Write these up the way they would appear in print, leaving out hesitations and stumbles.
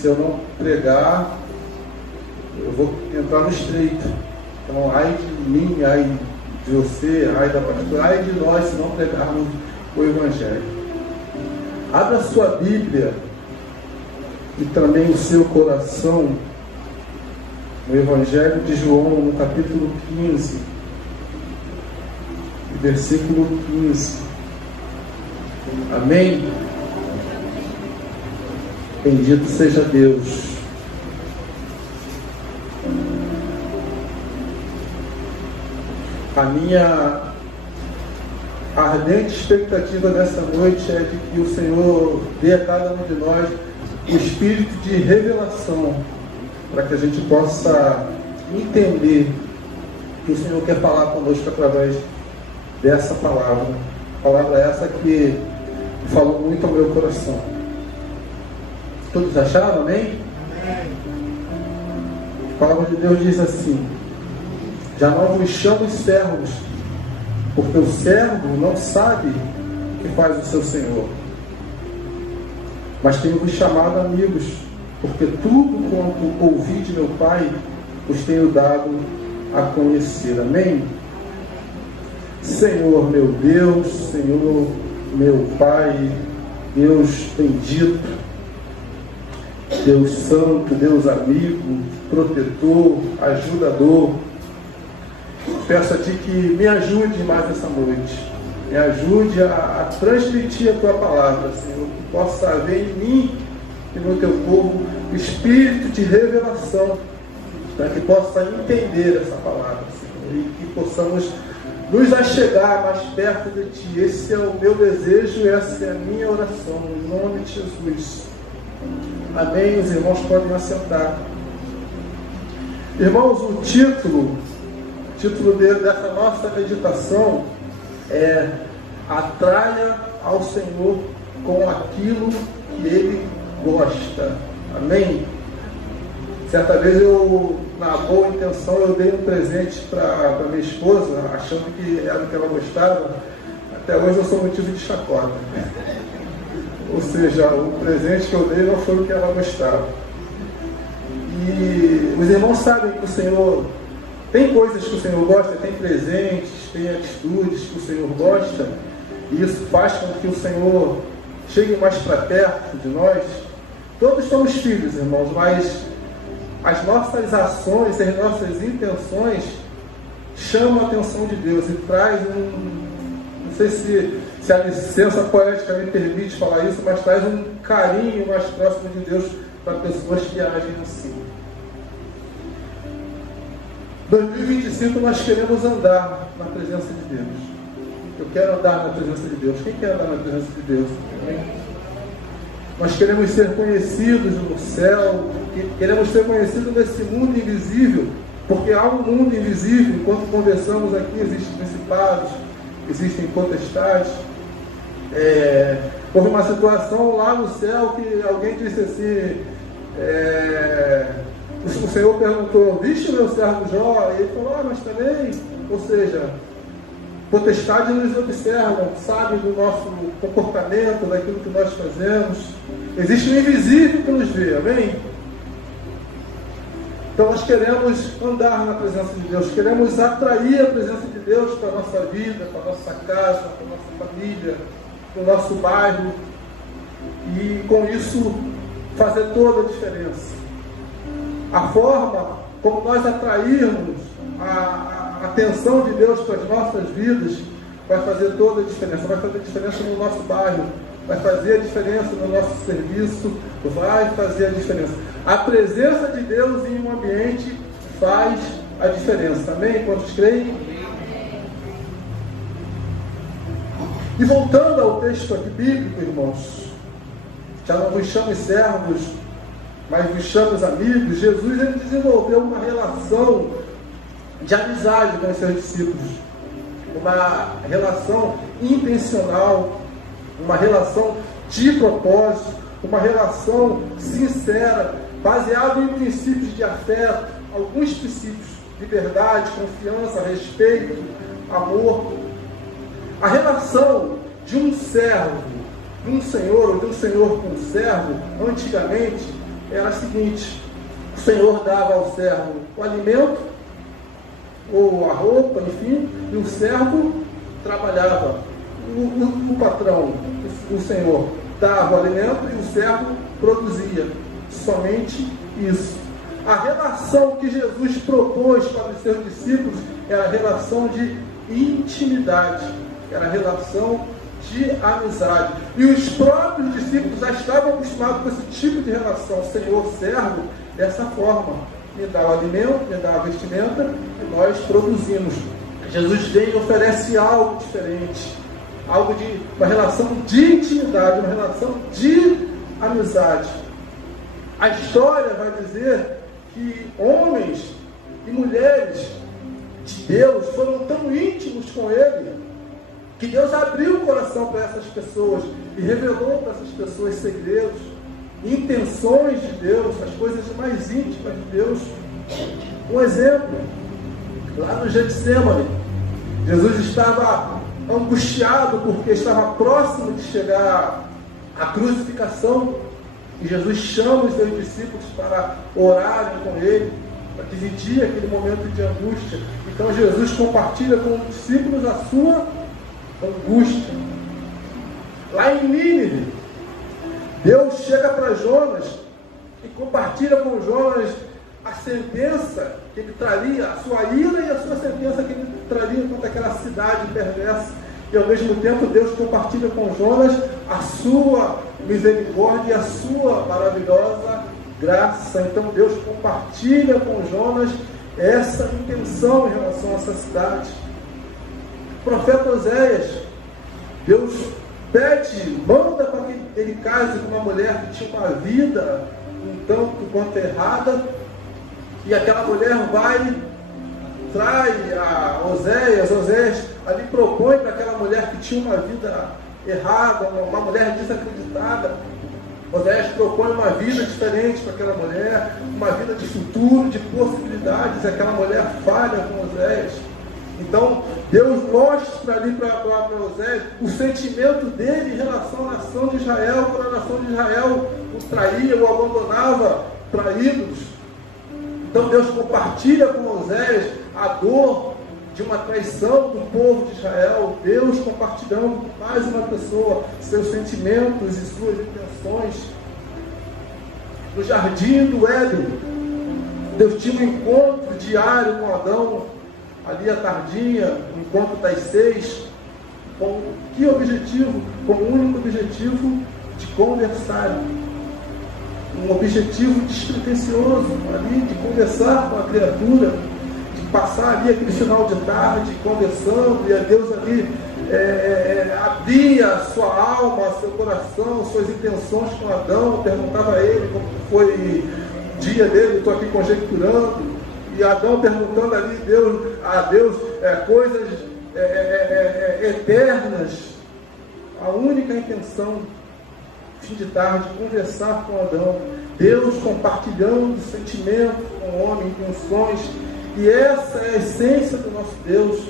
se eu não pregar, eu vou entrar no estreito. Então, ai de mim, ai de você, ai da pastora, ai de nós se não pregarmos o Evangelho. Abra sua Bíblia e também o seu coração no Evangelho de João, no capítulo 15, versículo 15. Amém? Bendito seja Deus. A minha ardente expectativa nessa noite é de que o Senhor dê a cada um de nós o espírito de revelação, para que a gente possa entender que o Senhor quer falar conosco através dessa palavra. Palavra essa que falou muito ao meu coração. Todos acharam? Amém? Amém. A palavra de Deus diz assim: já não vos chamo servos, porque o servo não sabe o que faz o seu Senhor, mas tenho-vos chamado amigos, porque tudo quanto ouvi de meu Pai os tenho dado a conhecer. Amém? Senhor meu Deus, Senhor meu Pai, Deus bendito, Deus santo, Deus amigo, protetor, ajudador, peço a Ti que me ajude mais essa noite, me ajude a transmitir a Tua palavra, Senhor, que possa haver em mim e no Teu povo o espírito de revelação, para que possa entender essa palavra, Senhor, e que possamos nos achegar mais perto de Ti. Esse é o meu desejo, essa é a minha oração, em nome de Jesus. Amém. Os irmãos podem assentar. Irmãos, o título dessa nossa meditação é: atraia ao Senhor com aquilo que Ele gosta. Amém? Certa vez na boa intenção, eu dei um presente para minha esposa, achando que era o que ela gostava. Até hoje eu sou motivo de chacota. Ou seja, o presente que eu dei não foi o que ela gostava. E os irmãos sabem que o Senhor tem coisas que o Senhor gosta, tem presentes, tem atitudes que o Senhor gosta, e isso faz com que o Senhor chegue mais para perto de nós. Todos somos filhos, irmãos, mas as nossas ações, as nossas intenções chamam a atenção de Deus e traz não sei se a licença poética me permite falar isso, mas traz um carinho mais próximo de Deus para pessoas que agem assim. 2025 nós queremos andar na presença de Deus. Eu quero andar na presença de Deus. Quem quer andar na presença de Deus? Nós queremos ser conhecidos no céu, queremos ser conhecidos nesse mundo invisível, porque há um mundo invisível. Enquanto conversamos aqui, existem principados, existem potestades. Houve uma situação lá no céu que alguém disse assim, o Senhor perguntou: viste o meu servo Jó? E ele falou: mas também, ou seja, potestades nos observam, sabem do nosso comportamento, daquilo que nós fazemos. Existe um invisível que nos vê, amém? Então nós queremos andar na presença de Deus, queremos atrair a presença de Deus para a nossa vida, para a nossa casa, para a nossa família, para o nosso bairro, e com isso fazer toda a diferença. A forma como nós atrairmos a atenção de Deus para as nossas vidas vai fazer toda a diferença. Vai fazer a diferença no nosso bairro, vai fazer a diferença no nosso serviço, vai fazer a diferença. A presença de Deus em um ambiente faz a diferença. Amém? Quantos creem? E voltando ao texto aqui bíblico, irmãos, já não vos chamo servos, mas vos chamo amigos. Jesus, ele desenvolveu uma relação de amizade com os seus discípulos, uma relação intencional, uma relação de propósito, uma relação sincera, baseada em princípios de afeto, alguns princípios de verdade, confiança, respeito, amor. A relação de um servo, de um senhor ou de um senhor com um servo, antigamente, era a seguinte: o Senhor dava ao servo o alimento, ou a roupa, enfim, e o servo trabalhava. O patrão, o Senhor, dava o alimento e o servo produzia. Somente isso. A relação que Jesus propôs para os seus discípulos era a relação de intimidade, era a relação de amizade. E os próprios discípulos já estavam acostumados com esse tipo de relação, Senhor-servo, dessa forma. Me dá o alimento, me dá a vestimenta e nós produzimos. Jesus vem e oferece algo diferente, algo de uma relação de intimidade, uma relação de amizade. A história vai dizer que homens e mulheres de Deus foram tão íntimos com Ele, que Deus abriu o coração para essas pessoas e revelou para essas pessoas segredos, intenções de Deus, as coisas mais íntimas de Deus. Um exemplo, lá no Getsemane, Jesus estava angustiado porque estava próximo de chegar à crucificação, e Jesus chama os seus discípulos para orarem com Ele, para dividir aquele momento de angústia. Então Jesus compartilha com os discípulos a sua angústia. Lá em Nínive, Deus chega para Jonas e compartilha com Jonas a sentença que ele traria, a sua ira e a sua sentença que ele traria contra aquela cidade perversa. E ao mesmo tempo Deus compartilha com Jonas a sua misericórdia e a sua maravilhosa graça. Então Deus compartilha com Jonas essa intenção em relação a essa cidade. O profeta Oséias, Deus pede, manda para que ele case com uma mulher que tinha uma vida um tanto quanto errada, e aquela mulher vai, trai a Oséias ali propõe para aquela mulher que tinha uma vida errada, uma mulher desacreditada. Oséias propõe uma vida diferente para aquela mulher, uma vida de futuro, de possibilidades, e aquela mulher falha com Oséias. Então, Deus mostra ali para Oséias o sentimento dele em relação à nação de Israel, quando a nação de Israel o traía, o abandonava para ídolos. Então, Deus compartilha com Oséias a dor de uma traição do povo de Israel. Deus compartilhando com mais uma pessoa seus sentimentos e suas intenções. No jardim do Éden, Deus tinha um encontro diário com Adão, ali à tardinha, um encontro das 6, com que objetivo? Com o único objetivo de conversar. Um objetivo despretensioso, ali, de conversar com a criatura, de passar ali aquele final de tarde conversando, e a Deus ali abria a sua alma, seu coração, suas intenções com Adão, perguntava a ele como foi o dia dele, estou aqui conjecturando, e Adão perguntando ali a Deus coisas eternas. A única intenção, fim de tarde, conversar com Adão. Deus compartilhando sentimentos com o homem, intenções. E essa é a essência do nosso Deus.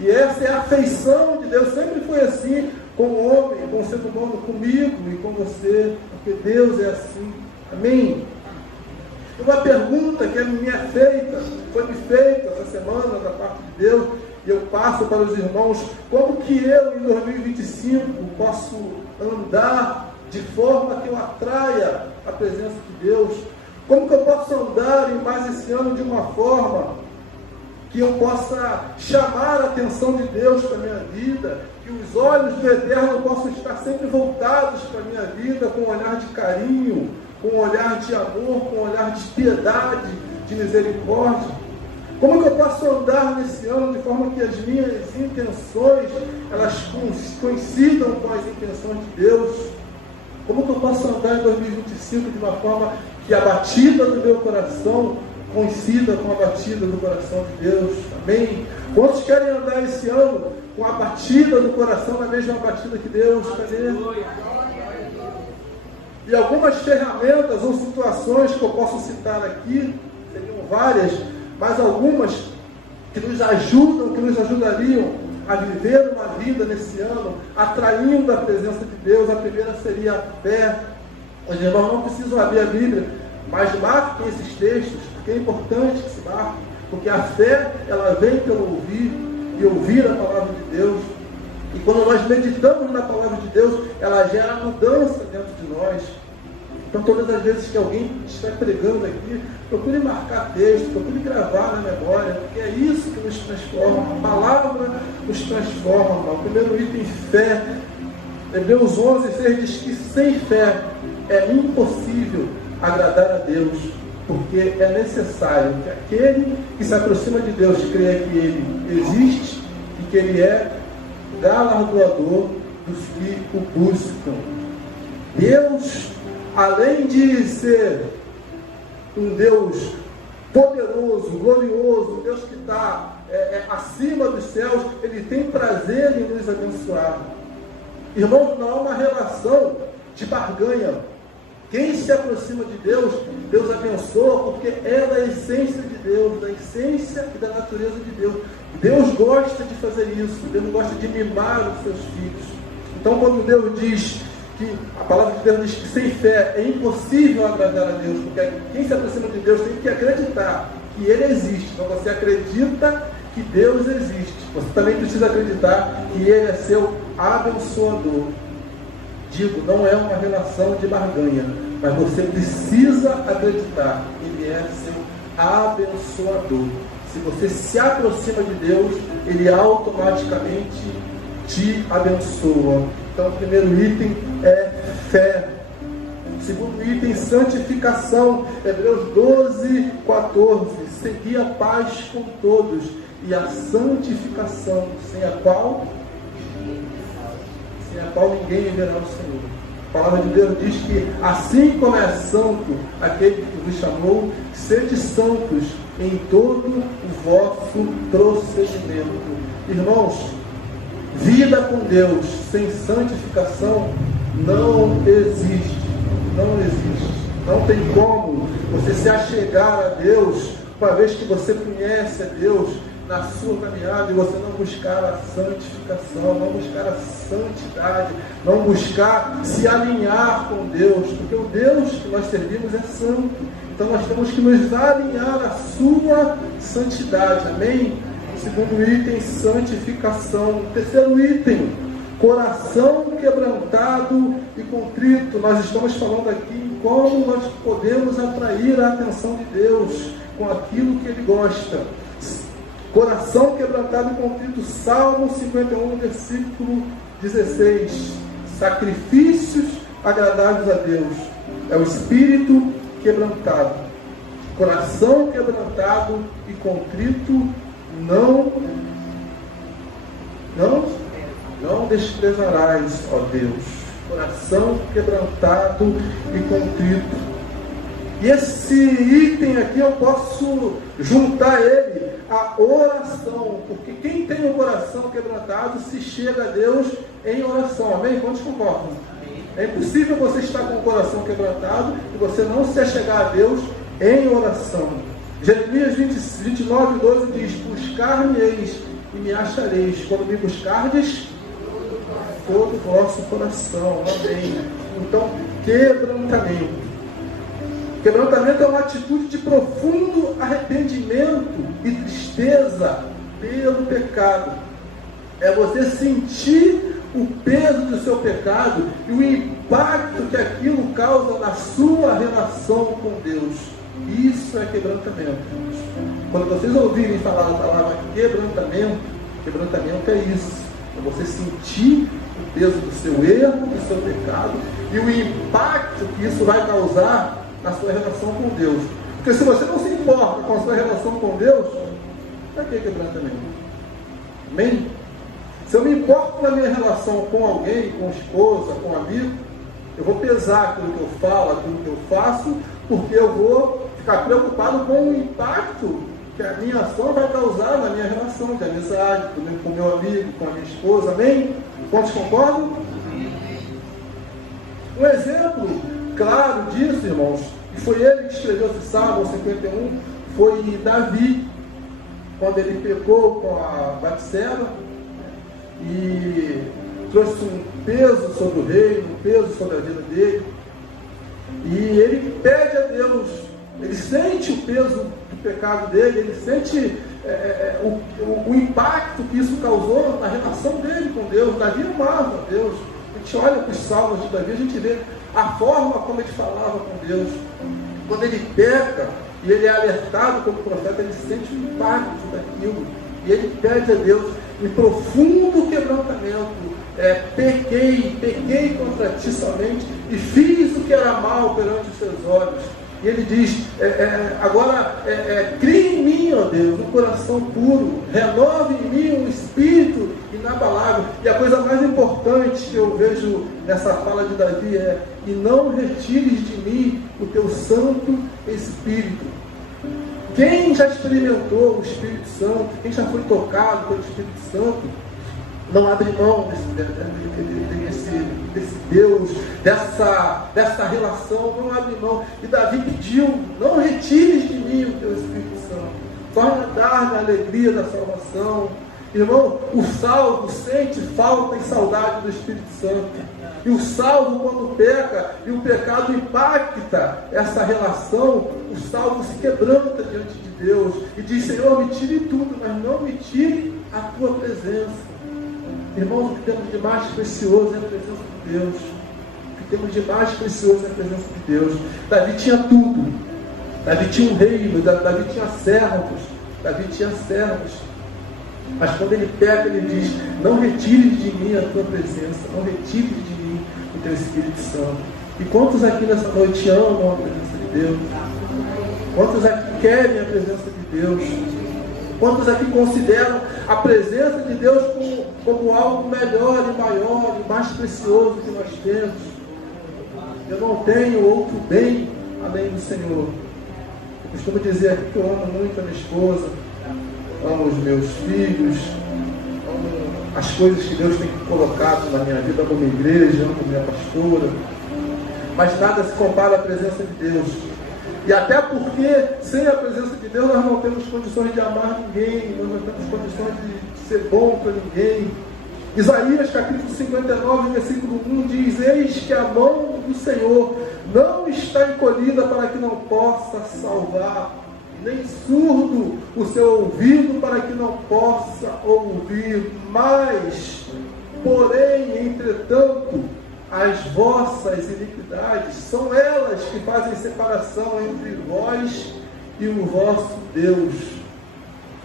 E essa é a afeição de Deus. Sempre foi assim com o homem, com o ser humano, comigo e com você. Porque Deus é assim. Amém? Uma pergunta que me é feita, foi me feita essa semana da parte de Deus, e eu passo para os irmãos: como que eu, em 2025, posso andar de forma que eu atraia a presença de Deus? Como que eu posso andar em mais esse ano de uma forma que eu possa chamar a atenção de Deus para a minha vida, que os olhos do Eterno possam estar sempre voltados para a minha vida, com um olhar de carinho, com um olhar de amor, com um olhar de piedade, de misericórdia? Como que eu posso andar nesse ano de forma que as minhas intenções, elas coincidam com as intenções de Deus? Como que eu posso andar em 2025 de uma forma que a batida do meu coração coincida com a batida do coração de Deus? Amém? Quantos querem andar esse ano com a batida do coração na mesma batida que Deus? Cadê? E algumas ferramentas ou situações que eu posso citar aqui, seriam várias, mas algumas que nos ajudam, que nos ajudariam a viver uma vida nesse ano, atraindo a presença de Deus. A primeira seria a fé. Os irmãos não precisam abrir a Bíblia, mas marquem esses textos, porque é importante que se marquem, porque a fé, ela vem pelo ouvir, e ouvir a palavra de Deus. E quando nós meditamos na palavra de Deus, ela gera mudança dentro de nós. Então, todas as vezes que alguém estiver pregando aqui, procure marcar texto, procure gravar na memória, porque é isso que nos transforma. A palavra nos transforma. O primeiro item, fé. Hebreus 11:6 diz que sem fé é impossível agradar a Deus, porque é necessário que aquele que se aproxima de Deus creia que Ele existe e que Ele é galardoador dos que o buscam. Deus, além de ser um Deus poderoso, glorioso, um Deus que está acima dos céus, Ele tem prazer em nos abençoar. Irmãos, não há uma relação de barganha. Quem se aproxima de Deus, Deus abençoa, porque é da essência de Deus, da essência e da natureza de Deus. Deus gosta de fazer isso, Deus gosta de mimar os seus filhos. Então, quando Deus diz que, a palavra de Deus diz que sem fé é impossível agradar a Deus, porque quem se aproxima de Deus tem que acreditar que Ele existe. Então, você acredita que Deus existe, você também precisa acreditar que Ele é seu abençoador. Digo, não é uma relação de barganha, mas você precisa acreditar que Ele é seu abençoador. Se você se aproxima de Deus, Ele automaticamente te abençoa. Então, o primeiro item é fé. O segundo item, santificação. Hebreus 12:14. Segui a paz com todos e a santificação, sem a qual ninguém verá o Senhor. A palavra de Deus diz que assim como é santo aquele que vos chamou, sede santos em todo o vosso procedimento. Irmãos, vida com Deus sem santificação não existe. Não existe. Não tem como você se achegar a Deus, uma vez que você conhece a Deus, na sua caminhada, e você não buscar a santificação, não buscar a santidade, não buscar se alinhar com Deus, porque o Deus que nós servimos é santo. Então nós temos que nos alinhar à sua santidade, amém? O segundo item, santificação. O terceiro item, coração quebrantado e contrito. Nós estamos falando aqui em como nós podemos atrair a atenção de Deus com aquilo que Ele gosta. Coração quebrantado e contrito. Salmo 51, versículo 16. Sacrifícios agradáveis a Deus é o espírito quebrantado. Coração quebrantado e contrito não desprezarás, ó Deus. Coração quebrantado e contrito. E esse item aqui eu posso juntar ele à oração, porque quem tem o coração quebrantado se chega a Deus em oração, amém? Quantos concordam? É impossível você estar com o coração quebrantado e você não se achegar a Deus em oração. Jeremias 29:12 diz: buscar-me-eis e me achareis, quando me buscardes todo o vosso coração, amém? Então, quebrantamento. Quebrantamento é uma atitude de profundo arrependimento e tristeza pelo pecado. É você sentir o peso do seu pecado e o impacto que aquilo causa na sua relação com Deus. Isso é quebrantamento. Quando vocês ouvirem falar a palavra quebrantamento é isso. É você sentir o peso do seu erro, do seu pecado e o impacto que isso vai causar na sua relação com Deus. Porque se você não se importa com a sua relação com Deus, para que quebrantamento? Amém? Se eu me importo na minha relação com alguém, com esposa, com amigo, eu vou pesar aquilo que eu falo, aquilo que eu faço, porque eu vou ficar preocupado com o impacto que a minha ação vai causar na minha relação de amizade, com o meu amigo, com a minha esposa, amém? Quantos concordam? Um exemplo claro disso, irmãos, e foi ele que escreveu esse Salmo 51, foi Davi, quando ele pecou com a Batseba e trouxe um peso sobre o rei, um peso sobre a vida dele. E ele pede a Deus, ele sente o peso do pecado dele, ele sente o impacto que isso causou na relação dele com Deus. Davi amava a Deus. A gente olha para os salmos de Davi, a gente vê a forma como ele falava com Deus. Quando ele peca e ele é alertado como profeta, ele sente o impacto daquilo. E ele pede a Deus em profundo quebrantamento: pequei contra ti somente e fiz o que era mal perante os teus olhos. E ele diz, agora cria em mim, ó Deus, um coração puro, renova em mim um espírito inabalável. E a coisa mais importante que eu vejo nessa fala de Davi é: e não retires de mim o teu Santo Espírito. Quem já experimentou o Espírito Santo, quem já foi tocado pelo Espírito Santo, não abre mão desse Deus, dessa relação, não abre mão. E Davi pediu: não retires de mim o teu Espírito Santo, torna a dar na alegria da salvação. Irmão, o salvo sente falta e saudade do Espírito Santo. E o salvo, quando peca e o pecado impacta essa relação, o salvo se quebranta diante de Deus e diz: Senhor, me tire tudo, mas não me tire a tua presença. Irmãos, o que temos de mais precioso é a presença de Deus. O que temos de mais precioso é a presença de Deus. Davi tinha tudo. Davi tinha um reino, Davi tinha servos. Mas quando ele peca, ele diz: não retires de mim a tua presença, não retires de mim o teu Espírito Santo. E quantos aqui nessa noite amam a presença de Deus? Quantos aqui querem a presença de Deus? Quantos aqui consideram a presença de Deus como algo melhor e maior e mais precioso que nós temos? Eu não tenho outro bem além do Senhor. Eu costumo dizer aqui que eu amo muito a minha esposa, amo os meus filhos, amo as coisas que Deus tem colocado na minha vida como igreja, amo minha pastora, mas nada se compara à presença de Deus. E até porque sem a presença de Deus nós não temos condições de amar ninguém, nós não temos condições de ser bom para ninguém. Isaías capítulo 59, versículo 1 diz: eis que a mão do Senhor não está encolhida para que não possa salvar, nem surdo o seu ouvido para que não possa ouvir. Mas, porém, entretanto, as vossas iniquidades são elas que fazem separação entre vós e o vosso Deus.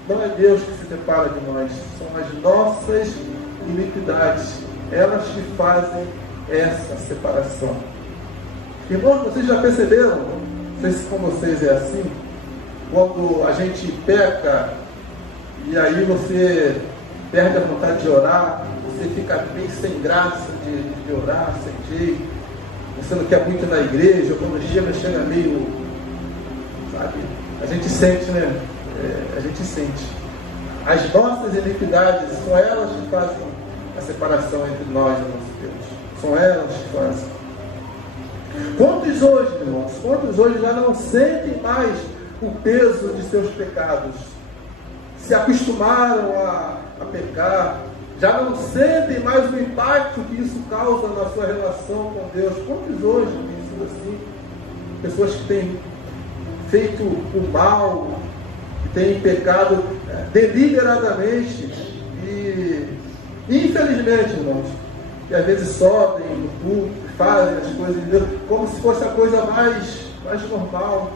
Não é Deus que se separa de nós, são as nossas iniquidades, elas que fazem essa separação. Irmãos, vocês já perceberam? Não sei se com vocês é assim. Quando a gente peca e aí você perde a vontade de orar, você fica bem sem graça de orar, sem jeito, você não quer muito ir na igreja, quando chega meio, sabe? A gente sente, né? A gente sente. As nossas iniquidades, são elas que fazem a separação entre nós e o nosso Deus. São elas que fazem. Quantos hoje, irmãos, quantos hoje já não sentem mais o peso de seus pecados? Se acostumaram a pecar, já não sentem mais o impacto que isso causa na sua relação com Deus. Quantos hoje têm sido assim? Pessoas que têm feito o mal, que têm pecado deliberadamente e, infelizmente, irmãos, que às vezes sobem no culto, fazem as coisas de Deus como se fosse a coisa mais normal.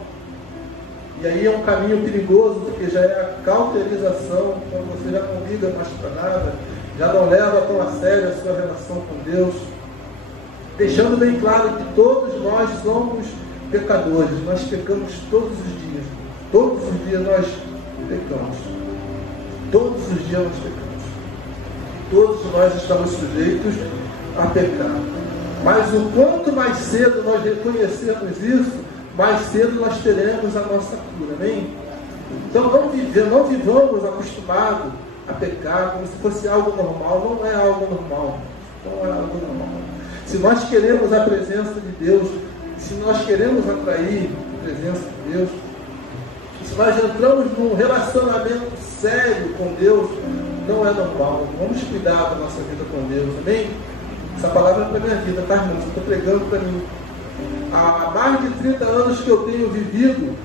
E aí é um caminho perigoso, porque já é a cauterização, quando você já não liga mais para nada, já não leva tão a sério a sua relação com Deus, deixando bem claro que todos nós somos pecadores, nós pecamos todos os dias. Todos os dias nós pecamos. Todos os dias nós pecamos. Todos nós estamos sujeitos a pecar. Mas o quanto mais cedo nós reconhecermos isso, mais cedo nós teremos a nossa cura, amém? Então não vivamos acostumados a pecar como se fosse algo normal. Não é algo normal. Não é algo normal. Se nós queremos a presença de Deus, se nós queremos atrair a presença de Deus, se nós entramos num relacionamento sério com Deus, não é normal. Vamos cuidar da nossa vida com Deus, amém? Essa palavra é para a minha vida, tá, irmãos? Eu estou pregando para mim. Há mais de 30 anos que eu tenho vivido,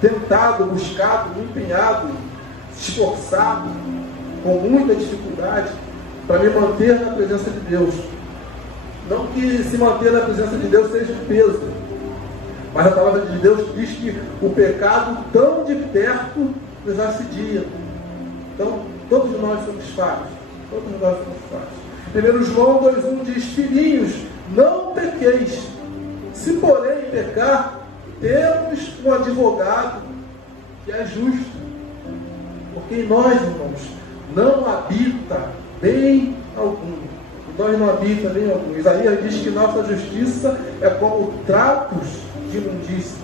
tentado, buscado, empenhado, esforçado, com muita dificuldade, para me manter na presença de Deus. Não que se manter na presença de Deus seja um peso, mas a palavra de Deus diz que o pecado tão de perto nos assedia. Então, todos nós somos falhos. Todos nós somos falhos. 1 João 2,1 diz: filhinhos, não pequeis. Se porém pecar, temos um advogado que é justo. Porque em nós, irmãos, não habita bem algum. Em nós não habita bem algum. Isaías diz que nossa justiça é como trapos de imundícia.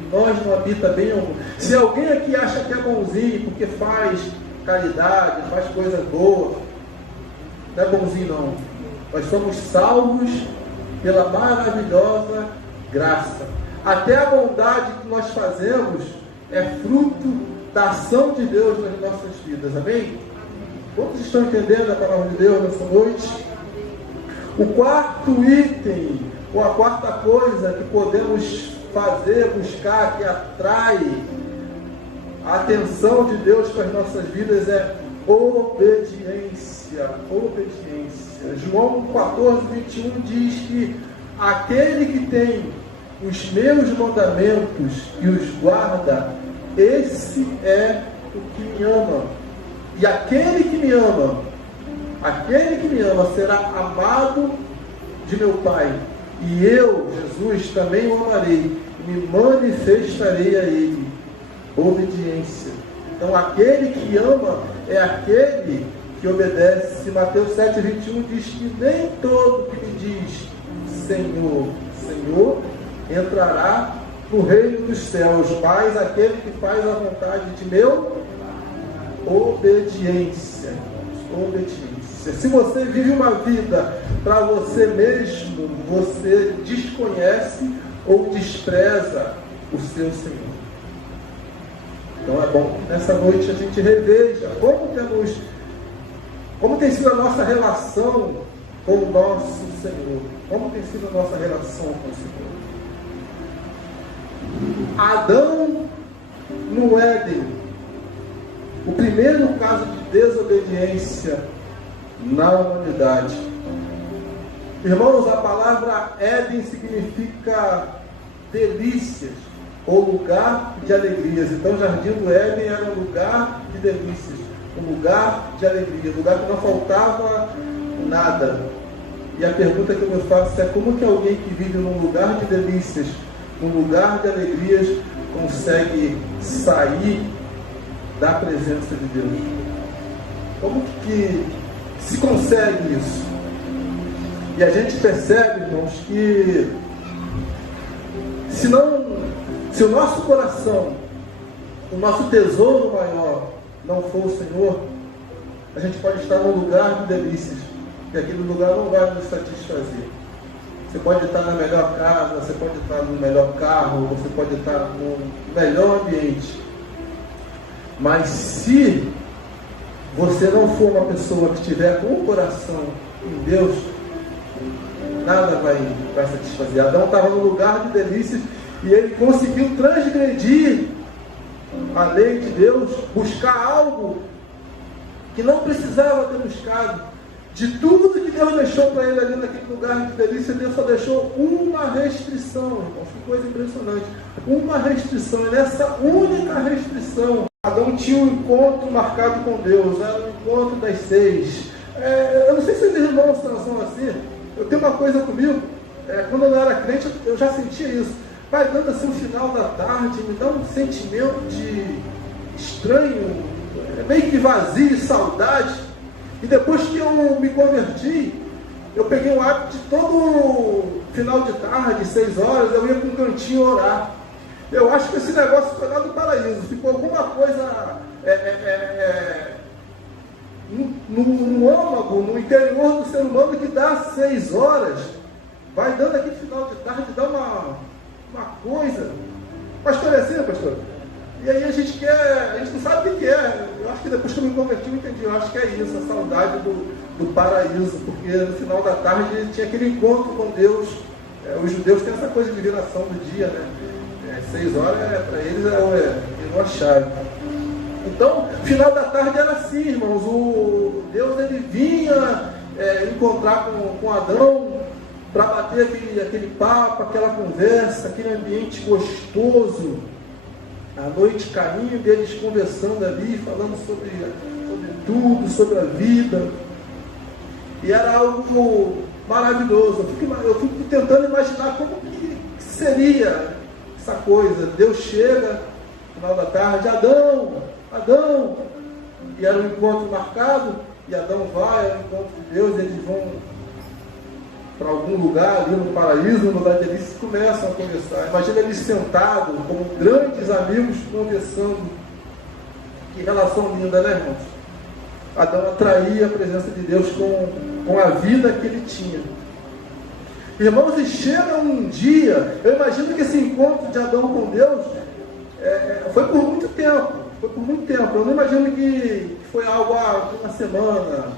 Em nós não habita bem algum. Se alguém aqui acha que é bonzinho porque faz caridade, faz coisa boa, não é bonzinho não. Nós somos salvos pela maravilhosa graça. Até a bondade que nós fazemos é fruto da ação de Deus nas nossas vidas. Amém? Todos estão entendendo a palavra de Deus nessa noite? O quarto item, ou a quarta coisa que podemos fazer, buscar, que atrai a atenção de Deus para as nossas vidas, é obediência. Obediência. João 14:21 diz que aquele que tem os meus mandamentos e os guarda, esse é o que me ama. E aquele que me ama será amado de meu Pai. E eu, Jesus, também o amarei e me manifestarei a ele. Obediência. Então aquele que ama é aquele que obedece. Mateus 7:21 diz que nem todo que me diz Senhor, Senhor, entrará no reino dos céus, mas aquele que faz a vontade de meu. Obediência. Obediência. Se você vive uma vida para você mesmo, você desconhece ou despreza o seu Senhor. Então é bom que nessa noite a gente reveja como tem sido a nossa relação com o nosso Senhor. Como tem sido a nossa relação com o Senhor. Adão no Éden, o primeiro caso de desobediência na humanidade. Irmãos, a palavra Éden significa delícias, ou lugar de alegrias. Então o jardim do Éden era um lugar de delícias, um lugar de alegria, um lugar que não faltava nada. E a pergunta que eu me faço é: como que alguém que vive num lugar de delícias, num lugar de alegrias, consegue sair da presença de Deus? Como que se consegue isso? E a gente percebe, irmãos, que se o nosso coração, o nosso tesouro maior não for o Senhor, a gente pode estar num lugar de delícias, e aquele lugar não vai nos satisfazer. Você pode estar na melhor casa, você pode estar no melhor carro, você pode estar no melhor ambiente, mas se você não for uma pessoa que estiver com o coração em Deus, nada vai satisfazer. Adão estava no lugar de delícias e ele conseguiu transgredir a lei de Deus, buscar algo que não precisava ter buscado. De tudo que Deus deixou para ele ali naquele lugar de delícia, Deus só deixou uma restrição, irmãos. Que coisa impressionante. Uma restrição, e nessa única restrição, Adão tinha um encontro marcado com Deus, era o encontro das 6. Eu não sei se os irmãos são assim. Eu tenho uma coisa comigo, quando eu não era crente, eu já sentia isso. Vai dando assim o final da tarde, me dá um sentimento de estranho, meio que vazio, de saudade. E depois que eu me converti, eu peguei o hábito de todo final de tarde, 6 horas, eu ia para um cantinho orar. Eu acho que esse negócio foi lá do paraíso, ficou alguma coisa no âmago, no interior do ser humano, que dá 6 horas, vai dando aquele final de tarde, dá uma coisa. Pastor, é assim, pastor? E aí a gente não sabe o que é. Eu acho que depois que eu me converti, eu entendi. Eu acho que é isso, a saudade do paraíso, porque no final da tarde tinha aquele encontro com Deus Os judeus têm essa coisa de viração do dia, né? 6 horas, para eles, é uma chave. Então, final da tarde era assim, irmãos. O Deus, ele vinha encontrar com Adão para bater aquele papo, aquela conversa, aquele ambiente gostoso. À noite caindo, eles conversando ali, falando sobre tudo, sobre a vida. E era algo maravilhoso. Eu fico tentando imaginar como que seria essa coisa. Deus chega no final da tarde, Adão, e era um encontro marcado, e Adão vai ao encontro de Deus, eles vão para algum lugar ali no paraíso, no lugar deles, e começam a conversar. Imagina eles sentados, como grandes amigos, conversando. Que relação linda, né, irmãos? Adão atraía a presença de Deus com a vida que ele tinha. Irmãos, e chega um dia, eu imagino que esse encontro de Adão com Deus foi por muito tempo. Eu não imagino que foi algo uma semana.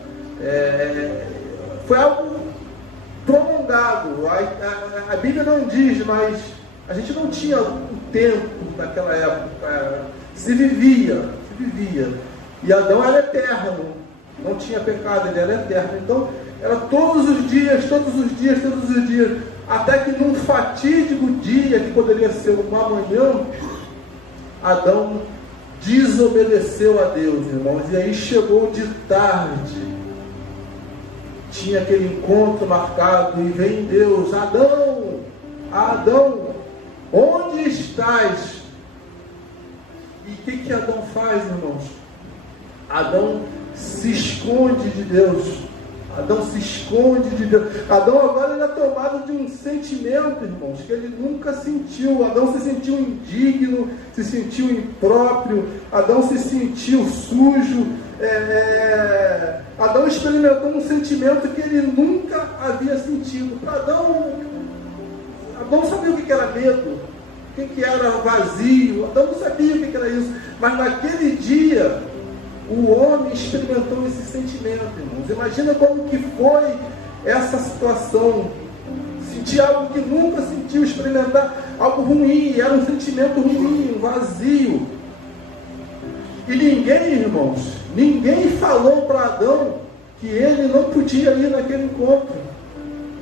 Foi algo prolongado. A Bíblia não diz, mas a gente não tinha o tempo naquela época. Se vivia. E Adão era eterno, não tinha pecado, ele era eterno. Então, era todos os dias, até que num fatídico dia, que poderia ser uma manhã, Adão desobedeceu a Deus, irmãos. E aí chegou de tarde, tinha aquele encontro marcado, e vem Deus: Adão, onde estás? E o que Adão faz, irmãos? Adão se esconde de Deus. Adão agora ele é tomado de um sentimento, irmãos, que ele nunca sentiu. Adão se sentiu indigno, se sentiu impróprio. Adão se sentiu sujo. Adão experimentou um sentimento que ele nunca havia sentido. Para Adão sabia o que era medo, o que era vazio. Adão não sabia o que era isso. Mas naquele dia, o homem experimentou esse sentimento, irmãos. Imagina como que foi essa situação. Sentir algo que nunca sentiu, experimentar algo ruim. Era um sentimento ruim, um vazio. E ninguém falou para Adão que ele não podia ir naquele encontro.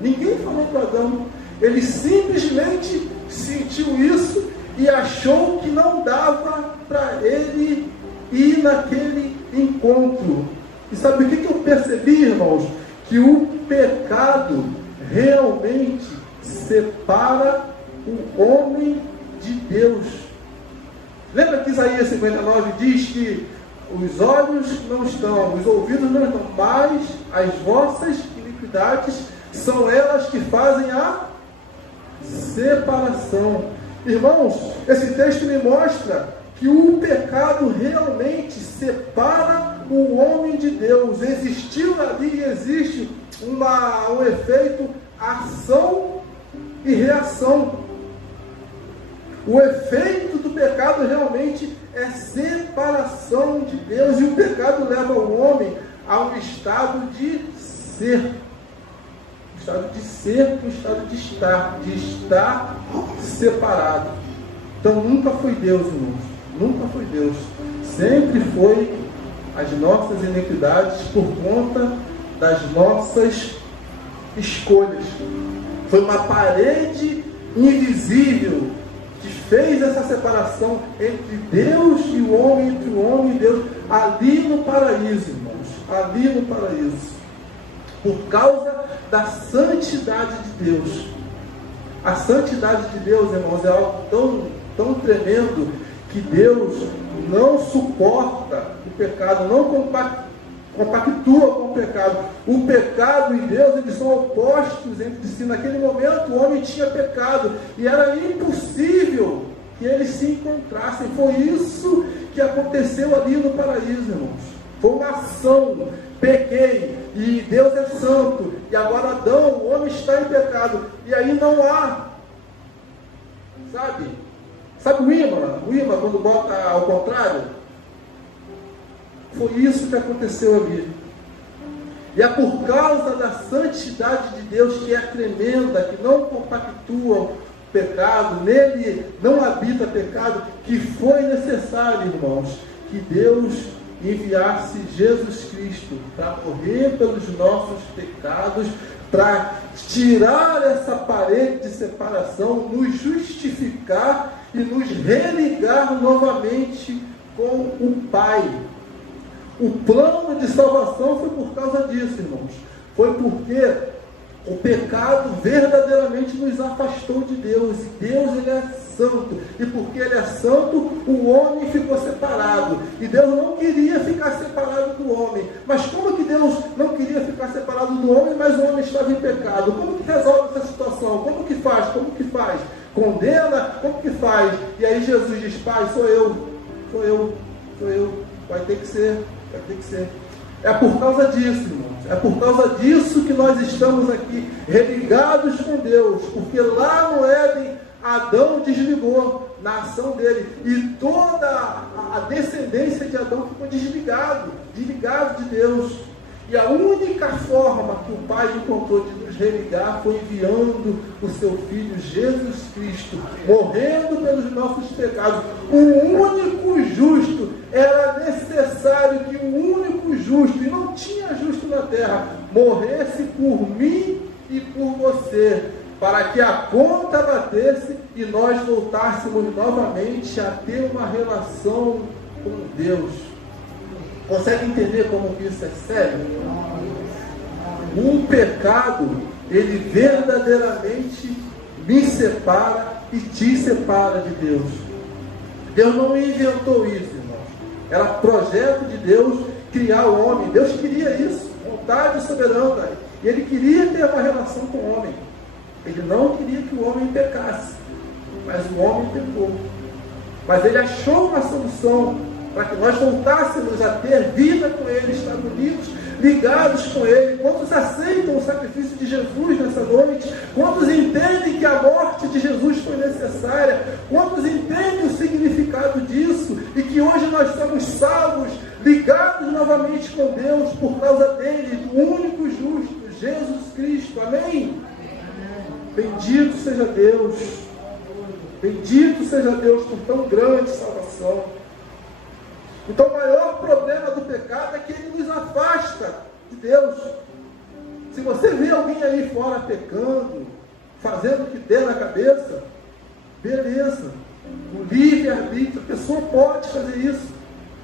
Ninguém falou para Adão. Ele simplesmente sentiu isso e achou que não dava para ele ir naquele encontro. E sabe o que eu percebi, irmãos? Que o pecado realmente separa o homem de Deus. Lembra que Isaías 59 diz que os olhos não estão, os ouvidos não estão, mas as vossas iniquidades são elas que fazem a separação. Irmãos, esse texto me mostra que o pecado realmente separa o homem de Deus. Existiu ali e existe um efeito ação e reação. O efeito do pecado realmente é separação de Deus, e o pecado leva o homem a um estado de ser. Um estado de ser, um estado de estar separado. Então nunca foi Deus, irmãos. Nunca foi Deus. Sempre foi as nossas iniquidades por conta das nossas escolhas. Foi uma parede invisível que fez essa separação entre Deus e o homem, entre o homem e Deus, ali no paraíso, irmãos. Ali no paraíso. Por causa da santidade de Deus. A santidade de Deus, irmãos, é algo tão tremendo, que Deus não suporta o pecado, não compactua com o pecado. O pecado e Deus, eles são opostos entre si. Naquele momento o homem tinha pecado e era impossível que eles se encontrassem. Foi isso que aconteceu ali no paraíso, irmãos. Foi uma ação. Pequei e Deus é santo, e agora Adão, o homem está em pecado, e aí não há, sabe o imã quando bota ao contrário? Foi isso que aconteceu ali. E é por causa da santidade de Deus, que é tremenda, que não compactua o pecado, nele não habita pecado, que foi necessário, irmãos, que Deus enviasse Jesus Cristo para morrer pelos nossos pecados, para tirar essa parede de separação, nos justificar e nos religar novamente com o Pai. O plano de salvação foi por causa disso, irmãos. Foi porque o pecado verdadeiramente nos afastou de Deus. Deus, ele é santo. E porque ele é santo, o homem ficou separado. E Deus não queria ficar separado do homem. Mas como que Deus não queria ficar separado do homem, mas o homem estava em pecado? Como que resolve essa situação? Como que faz? Como que faz? Condena? Como que faz? E aí Jesus diz: Pai, sou eu. Vai ter que ser. É por causa disso, irmãos. É por causa disso que nós estamos aqui religados com Deus. Porque lá no Éden, Adão desligou na ação dele. E toda a descendência de Adão ficou desligado de Deus. E a única forma que o Pai encontrou de nos religar foi enviando o seu Filho Jesus Cristo, morrendo pelos nossos pecados. O único justo, era necessário que o único justo, e não tinha justo na terra, morresse por mim e por você, para que a conta batesse e nós voltássemos novamente a ter uma relação com Deus. Consegue entender como isso é sério? O pecado, ele verdadeiramente me separa e te separa de Deus. Deus não inventou isso, irmãos. Era projeto de Deus criar o homem. Deus queria isso, vontade soberana. E ele queria ter uma relação com o homem. Ele não queria que o homem pecasse, mas o homem pecou. Mas ele achou uma solução para que nós voltássemos a ter vida com Ele, estar unidos, ligados com Ele. Quantos aceitam o sacrifício de Jesus nessa noite? Quantos entendem que a morte de Jesus foi necessária? Quantos entendem o significado disso? E que hoje nós somos salvos, ligados novamente com Deus, por causa dele, do único justo, Jesus Cristo. Amém? Bendito seja Deus. Bendito seja Deus por tão grande salvação. Então o maior problema do pecado é que ele nos afasta de Deus. Se você vê alguém aí fora pecando, fazendo o que der na cabeça, beleza. O livre-arbítrio, a pessoa pode fazer isso.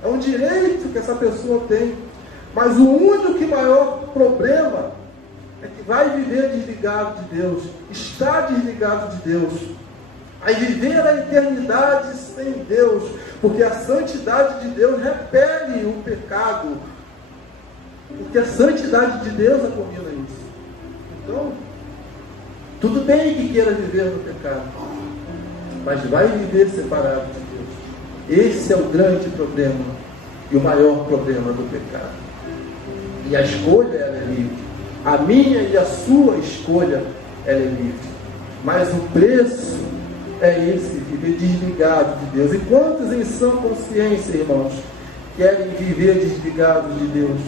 É um direito que essa pessoa tem. Mas o único e maior problema é que vai viver desligado de Deus, está desligado de Deus. Aí viver a eternidade sem Deus, porque a santidade de Deus repele o pecado, porque a santidade de Deus abomina isso. Então, tudo bem que queira viver no pecado, mas vai viver separado de Deus. Esse é o grande problema e o maior problema do pecado. E a escolha, ela é livre. A minha e a sua escolha, ela é livre. Mas o preço é esse, viver desligado de Deus. E quantos em sã consciência, irmãos, querem viver desligados de Deus?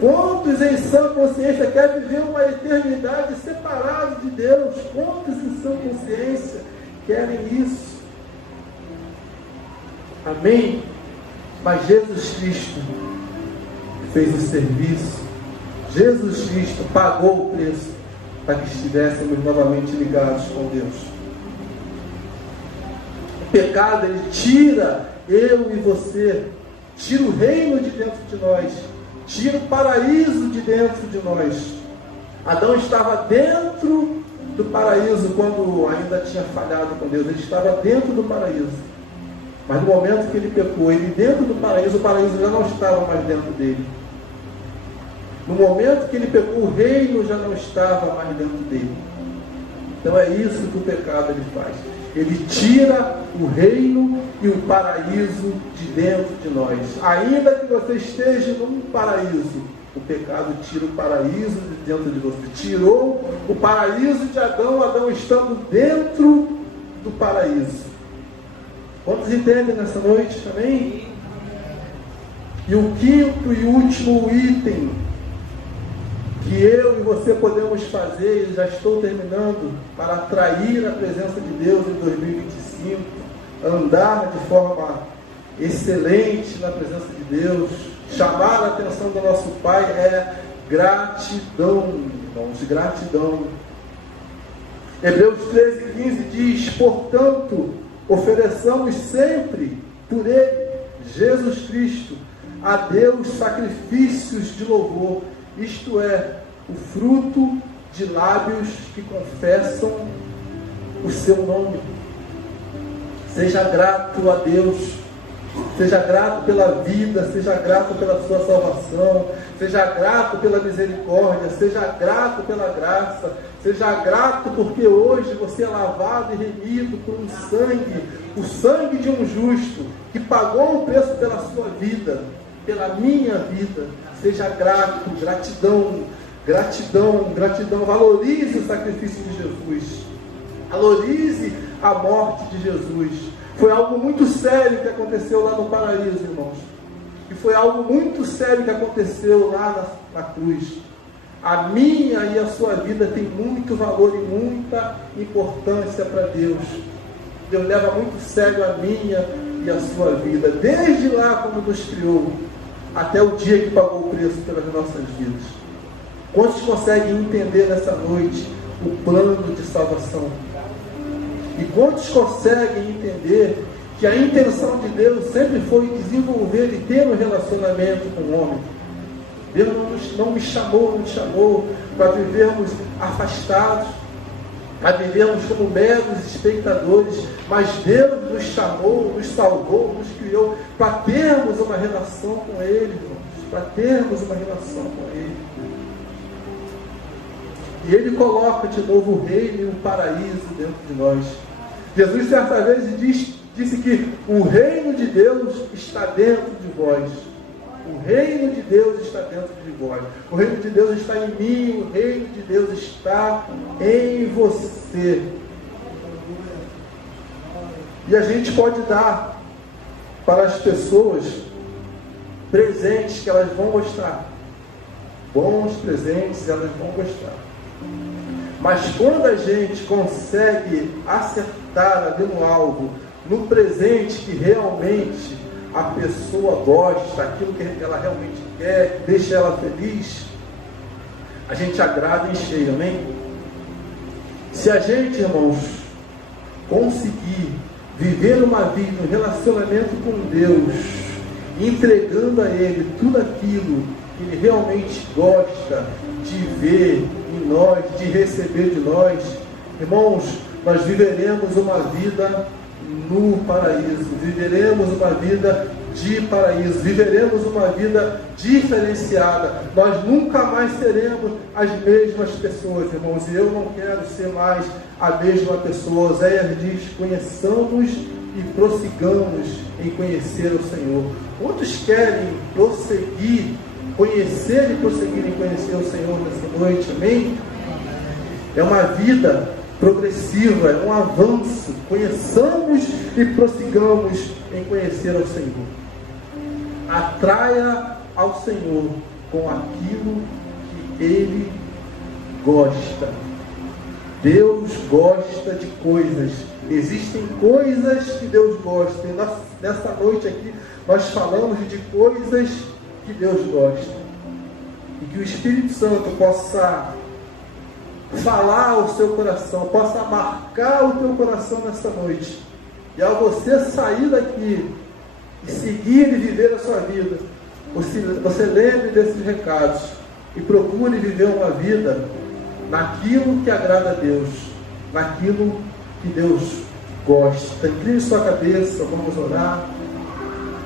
Quantos em sã consciência querem viver uma eternidade separados de Deus? Quantos em sã consciência querem isso? Amém? Mas Jesus Cristo fez o serviço. Jesus Cristo pagou o preço para que estivéssemos novamente ligados com Deus. O pecado, ele tira eu e você, tira o reino de dentro de nós, tira o paraíso de dentro de nós. Adão estava dentro do paraíso quando ainda tinha falhado com Deus. Ele estava dentro do paraíso. Mas no momento que ele pecou, ele dentro do paraíso, o paraíso já não estava mais dentro dele. No momento que ele pecou, o reino já não estava mais dentro dele. Então é isso que o pecado ele faz. Ele tira o reino e o paraíso de dentro de nós. Ainda que você esteja num paraíso, o pecado tira o paraíso de dentro de você. Tirou o paraíso de Adão, Adão estando dentro do paraíso. Quantos entendem nessa noite também? E o quinto e último item que eu e você podemos fazer, e já estou terminando, para atrair a presença de Deus em 2025, andar de forma excelente na presença de Deus, chamar a atenção do nosso Pai, é gratidão, irmãos, gratidão. Hebreus 13:15 diz: portanto, ofereçamos sempre por Ele, Jesus Cristo, a Deus sacrifícios de louvor, isto é, o fruto de lábios que confessam o seu nome. Seja grato a Deus, seja grato pela vida, seja grato pela sua salvação, seja grato pela misericórdia, seja grato pela graça, seja grato porque hoje você é lavado e remido por um sangue, o sangue de um justo, que pagou o preço pela sua vida, pela minha vida. Seja grato, gratidão, gratidão, gratidão. Valorize o sacrifício de Jesus, valorize a morte de Jesus. Foi algo muito sério que aconteceu lá no paraíso, irmãos. E foi algo muito sério que aconteceu lá na cruz. A minha e a sua vida tem muito valor e muita importância para Deus. Deus leva muito sério a minha e a sua vida, desde lá quando nos criou, até o dia que pagou o preço pelas nossas vidas. Quantos conseguem entender nessa noite o plano de salvação? E quantos conseguem entender que a intenção de Deus sempre foi desenvolver e ter um relacionamento com o homem? Deus não me chamou para vivermos afastados, para vivermos como meros espectadores, mas Deus nos chamou, nos salvou, nos criou para termos uma relação com Ele, irmãos, para termos uma relação com Ele. E Ele coloca de novo o reino e o paraíso dentro de nós. Jesus certa vez disse que o reino de Deus está dentro de vós. O reino de Deus está dentro de vós. O reino de Deus está em mim. O reino de Deus está em você. E a gente pode dar para as pessoas presentes que elas vão gostar. Bons presentes, elas vão gostar. Mas quando a gente consegue acertar ali no alvo, no presente que realmente a pessoa gosta, aquilo que ela realmente quer, que deixa ela feliz, a gente agrada em cheio, amém? Se a gente, irmãos, conseguir viver uma vida, um relacionamento com Deus, entregando a Ele tudo aquilo que Ele realmente gosta de ver em nós, de receber de nós, irmãos, nós viveremos uma vida no paraíso, viveremos uma vida de paraíso, viveremos uma vida diferenciada. Nós nunca mais seremos as mesmas pessoas, irmãos, e eu não quero ser mais a mesma pessoa. Oséias diz: conheçamos e prossigamos em conhecer o Senhor. Quantos querem prosseguir, conhecer e prosseguir em conhecer o Senhor nessa noite, amém? É uma vida progressiva, é um avanço. Conheçamos e prossigamos em conhecer ao Senhor. Atraia ao Senhor com aquilo que Ele gosta. Deus gosta de coisas. Existem coisas que Deus gosta. E nessa noite aqui nós falamos de coisas que Deus gosta. E que o Espírito Santo possa falar ao seu coração, possa marcar o teu coração nessa noite. E ao você sair daqui e seguir e viver a sua vida, você lembre desses recados e procure viver uma vida naquilo que agrada a Deus, naquilo que Deus gosta. Incline sua cabeça, vamos orar.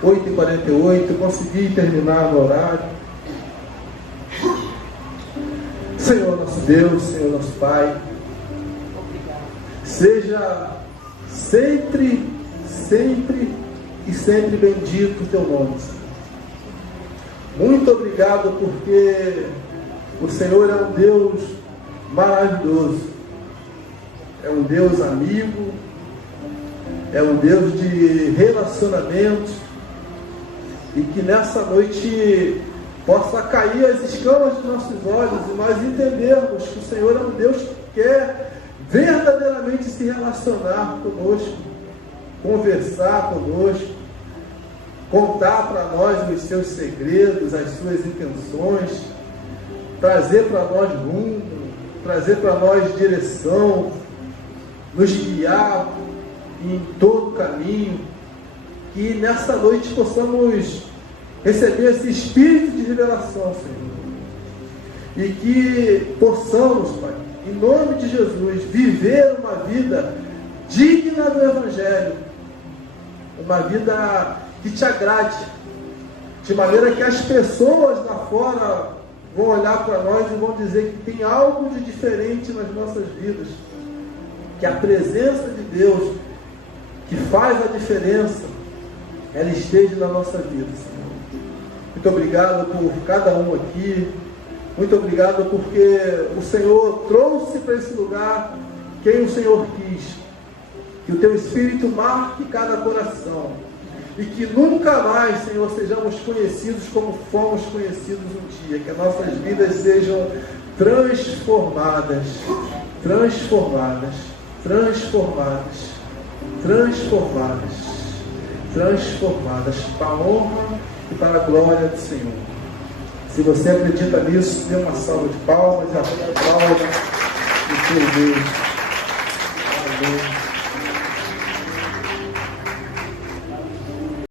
8h48, consegui terminar no horário. Senhor nosso Deus, Senhor nosso Pai, seja sempre, sempre e sempre bendito o teu nome. Muito obrigado porque o Senhor é um Deus maravilhoso, é um Deus amigo, é um Deus de relacionamento, e que nessa noite possa cair as escamas dos nossos olhos e nós entendermos que o Senhor é um Deus que quer verdadeiramente se relacionar conosco, conversar conosco, contar para nós os seus segredos, as suas intenções, trazer para nós rumo, trazer para nós direção, nos guiar em todo o caminho. Que nessa noite possamos receber esse espírito de revelação, Senhor. E que possamos, Pai, em nome de Jesus, viver uma vida digna do Evangelho. Uma vida que te agrade. De maneira que as pessoas lá fora vão olhar para nós e vão dizer que tem algo de diferente nas nossas vidas. Que a presença de Deus, que faz a diferença, ela esteja na nossa vida, Senhor. Muito obrigado por cada um aqui. Muito obrigado porque o Senhor trouxe para esse lugar quem o Senhor quis. Que o Teu Espírito marque cada coração. E que nunca mais, Senhor, sejamos conhecidos como fomos conhecidos um dia. Que as nossas vidas sejam transformadas. Transformadas. Transformadas. Transformadas. Transformadas para a honra e para a glória do Senhor. Se você acredita nisso, dê uma salva de palmas e aplauda o seu Deus. Amém.